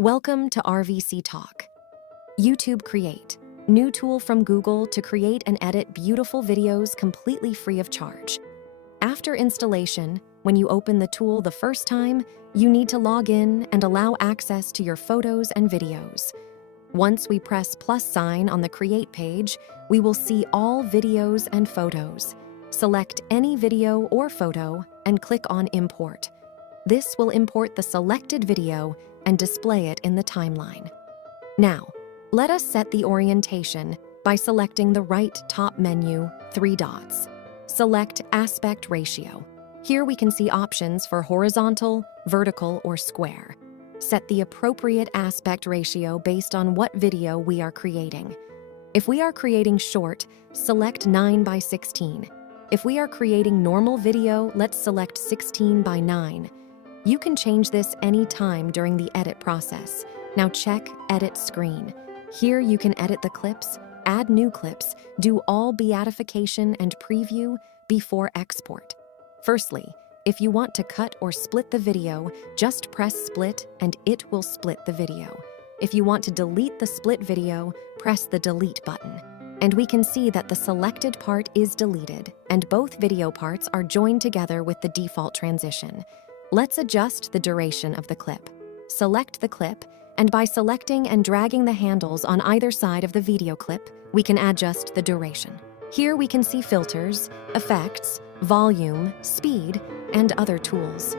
Welcome to RVC Talk. YouTube Create, new tool from Google to create and edit beautiful videos completely free of charge. After installation, when you open the tool the first time, you need to log in and allow access to your photos and videos. Once we press plus sign on the Create page, we will see all videos and photos. Select any video or photo and click on Import. This will import the selected video and display it in the timeline. Now, let us set the orientation by selecting the right top menu, 3 dots. Select Aspect Ratio. Here we can see options for horizontal, vertical, or square. Set the appropriate aspect ratio based on what video we are creating. If we are creating short, select 9:16. If we are creating normal video, let's select 16:9. You can change this anytime during the edit process. Now check Edit Screen. Here you can edit the clips, add new clips, do all beatification and preview before export. Firstly, if you want to cut or split the video, just press Split and it will split the video. If you want to delete the split video, press the Delete button. And we can see that the selected part is deleted and both video parts are joined together with the default transition. Let's adjust the duration of the clip. Select the clip, and by selecting and dragging the handles on either side of the video clip, we can adjust the duration. Here we can see filters, effects, volume, speed, and other tools.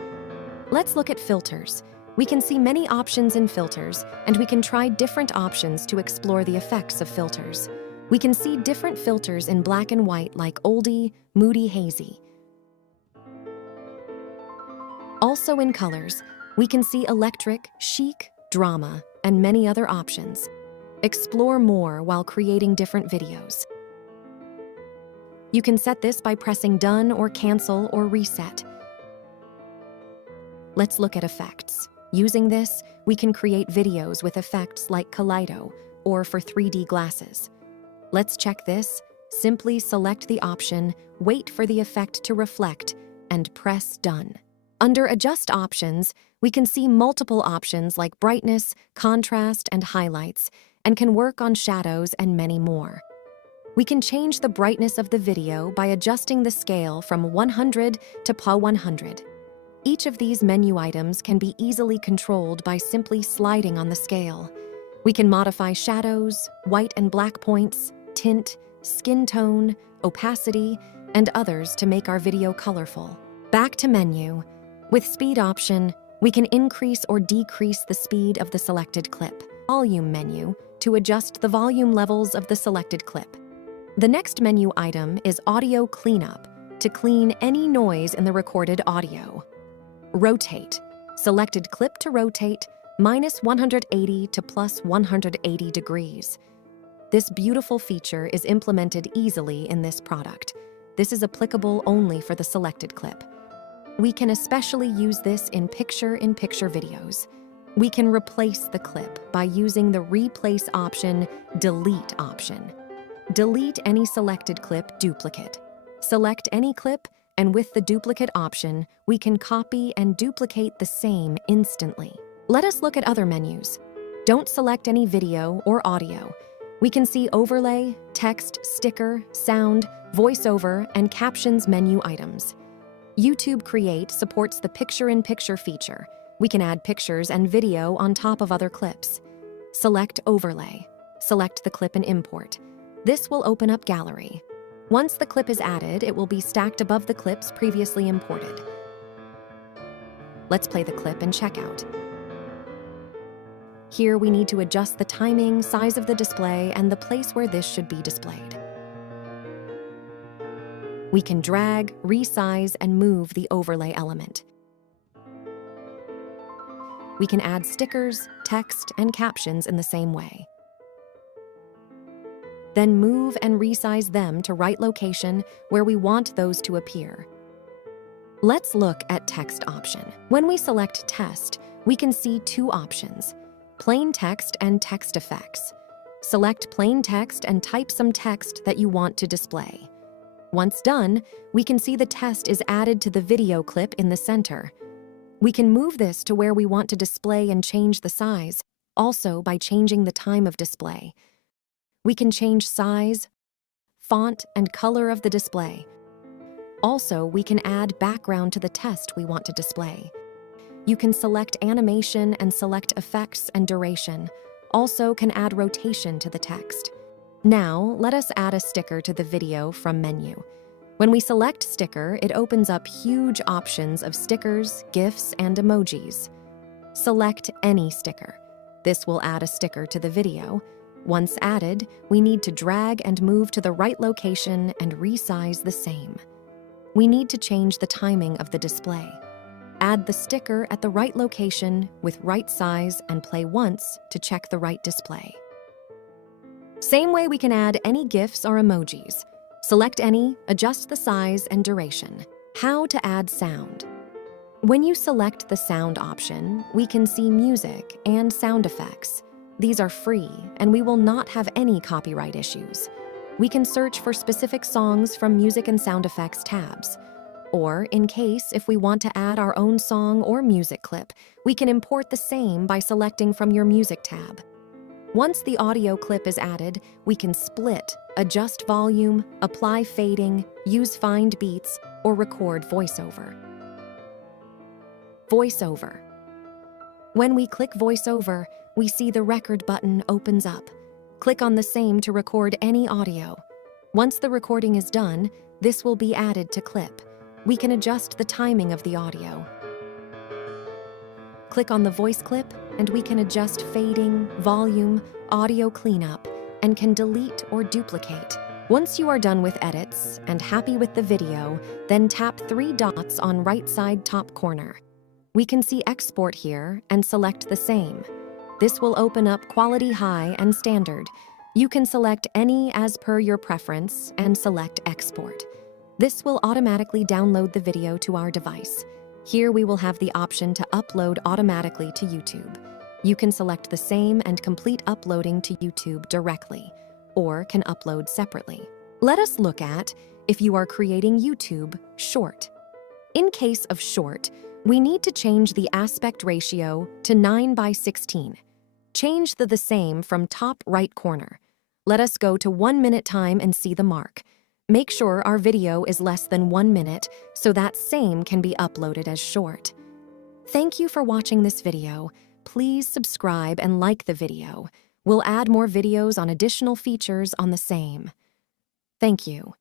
Let's look at filters. We can see many options in filters, and we can try different options to explore the effects of filters. We can see different filters in black and white like Oldie, Moody, Hazy. Also in colors, we can see electric, chic, drama, and many other options. Explore more while creating different videos. You can set this by pressing Done or Cancel or Reset. Let's look at effects. Using this, we can create videos with effects like Kaleido or for 3D glasses. Let's check this. Simply select the option, wait for the effect to reflect, and press Done. Under Adjust Options, we can see multiple options like brightness, contrast, and highlights, and can work on shadows and many more. We can change the brightness of the video by adjusting the scale from 100 to Pa100. Each of these menu items can be easily controlled by simply sliding on the scale. We can modify shadows, white and black points, tint, skin tone, opacity, and others to make our video colorful. Back to menu. With Speed option, we can increase or decrease the speed of the selected clip. Volume menu to adjust the volume levels of the selected clip. The next menu item is Audio Cleanup to clean any noise in the recorded audio. Rotate. Selected clip to rotate -180 to +180 degrees. This beautiful feature is implemented easily in this product. This is applicable only for the selected clip. We can especially use this in picture-in-picture videos. We can replace the clip by using the Replace option, Delete option. Delete any selected clip duplicate. Select any clip, and with the duplicate option, we can copy and duplicate the same instantly. Let us look at other menus. Don't select any video or audio. We can see Overlay, Text, Sticker, Sound, Voiceover, and Captions menu items. YouTube Create supports the picture-in-picture feature. We can add pictures and video on top of other clips. Select Overlay. Select the clip and import. This will open up Gallery. Once the clip is added, it will be stacked above the clips previously imported. Let's play the clip and check out. Here we need to adjust the timing, size of the display, and the place where this should be displayed. We can drag, resize, and move the overlay element. We can add stickers, text, and captions in the same way. Then move and resize them to right location where we want those to appear. Let's look at text option. When we select text, we can see 2 options, plain text and text effects. Select plain text and type some text that you want to display. Once done, we can see the text is added to the video clip in the center. We can move this to where we want to display and change the size. Also, by changing the time of display, we can change size, font, and color of the display. Also, we can add background to the text we want to display. You can select animation and select effects and duration. Also can add rotation to the text. Now, let us add a sticker to the video from menu. When we select sticker, it opens up huge options of stickers, GIFs, and emojis. Select any sticker. This will add a sticker to the video. Once added, we need to drag and move to the right location and resize the same. We need to change the timing of the display. Add the sticker at the right location with right size and play once to check the right display. Same way we can add any GIFs or emojis. Select any, adjust the size and duration. How to add sound. When you select the sound option, we can see music and sound effects. These are free, and we will not have any copyright issues. We can search for specific songs from Music and Sound Effects tabs. Or, in case if we want to add our own song or music clip, we can import the same by selecting from your Music tab. Once the audio clip is added, we can split, adjust volume, apply fading, use find beats, or record voiceover. Voiceover. When we click voiceover, we see the record button opens up. Click on the same to record any audio. Once the recording is done, this will be added to clip. We can adjust the timing of the audio. Click on the voice clip, and we can adjust fading, volume, audio cleanup, and can delete or duplicate. Once you are done with edits and happy with the video, then tap 3 dots on right side top corner. We can see export here and select the same. This will open up quality high and standard. You can select any as per your preference and select export. This will automatically download the video to our device. Here we will have the option to upload automatically to YouTube. You can select the same and complete uploading to YouTube directly, or can upload separately. Let us look at if you are creating YouTube short. In case of short, we need to change the aspect ratio to 9:16. Change the same from top right corner. Let us go to 1 minute time and see the mark. Make sure our video is less than 1 minute so that same can be uploaded as short. Thank you for watching this video. Please subscribe and like the video. We'll add more videos on additional features on the same. Thank you.